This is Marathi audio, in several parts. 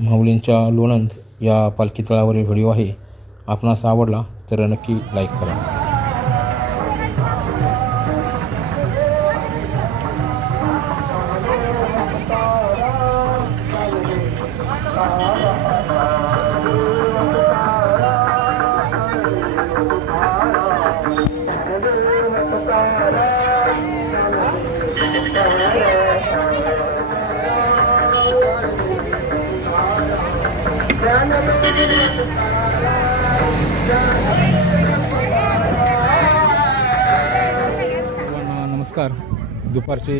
माऊलींच्या लोणंद या पालखी तळावरील व्हिडिओ आहे. आपणास आवडला तर नक्की लाईक करा. नमस्कार. दुपारचे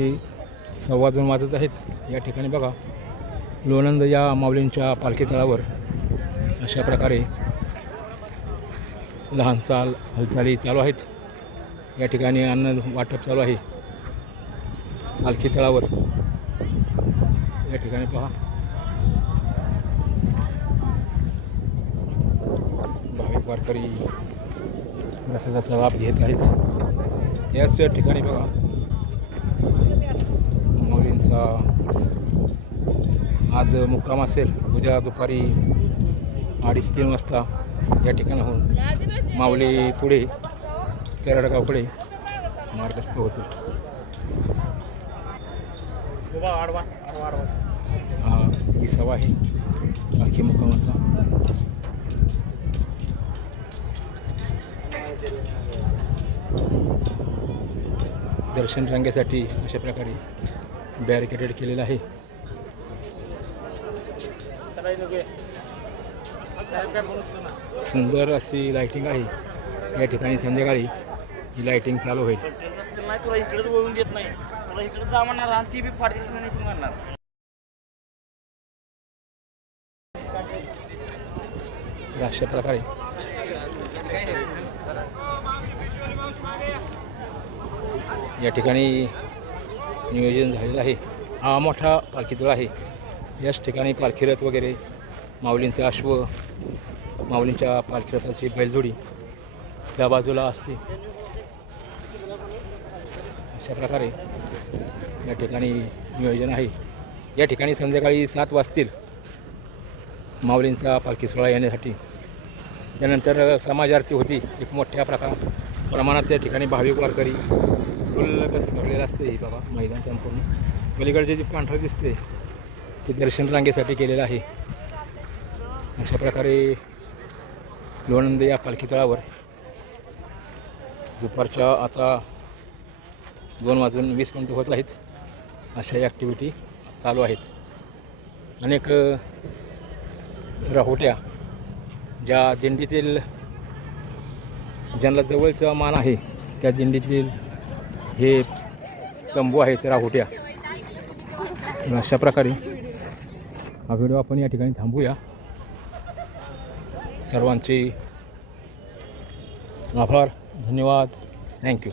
2:15 वाजत आहेत. या ठिकाणी बघा लोणंद या माऊलींच्या पालखी तळावर अशा प्रकारे लहानसा हालचाली चालू आहेत. या ठिकाणी अन्न वाटप चालू आहे पालखी तळावर. या ठिकाणी पहा भाविक वारकरी प्रसादाचा लाभ घेत आहेत. याच ठिकाणी बघा माऊलींचा आज मुक्काम असेल. उद्या दुपारी 2:30-3 वाजता या ठिकाणाहून माऊली पुढे तेरडगावकडे मार्गस्थ होतील. हा विसावा आहे पालखी मुक्कामाचा. दर्शन रांगेसाठी अशा प्रकारे बॅरिकेडेड केलेलं आहे. सुंदर अशी लाइटिंग आहे. या ठिकाणी संध्याकाळी ही लाइटिंग चालू होईल. तुला इकडेच वळून देत नाही, तुला इकडे जा म्हणणार आणि ती बी फार दिसली नाही ती म्हणणार. अशा प्रकारे या ठिकाणी नियोजन झालेलं आहे. हा मोठा पालखी तळ आहे. याच ठिकाणी पालखी रथ वगैरे, माऊलींचा अश्व, माऊलींच्या पालखी रथाची बैलजोडी त्या बाजूला असते. अशा प्रकारे या ठिकाणी नियोजन आहे. या ठिकाणी संध्याकाळी 7 वाजतील माऊलींचा पालखी सोहळा येण्यासाठी. त्यानंतर समाज आरती होती. एक मोठ्या प्रमाणात त्या ठिकाणी भाविक वारकरी फुल्लगच भरलेलं असते. ही बाबा मैदान संपूर्ण पलीकडचे जे पांढरं दिसते ते दर्शन रांगेसाठी केलेलं आहे. अशा प्रकारे लोणंद या पालखी तळावर दुपारच्या आता 2:20 होत आहेत. अशा ॲक्टिव्हिटी चालू आहेत. अनेक राहोट्या ज्या दिंडीतील ज्यांना जवळचा मान आहे त्या दिंडीतील हे तंबू आहेत राहोट्या. अशा प्रकारे हा व्हिडिओ आपण या ठिकाणी थांबूया. सर्वांचे आभार, धन्यवाद, थँक्यू.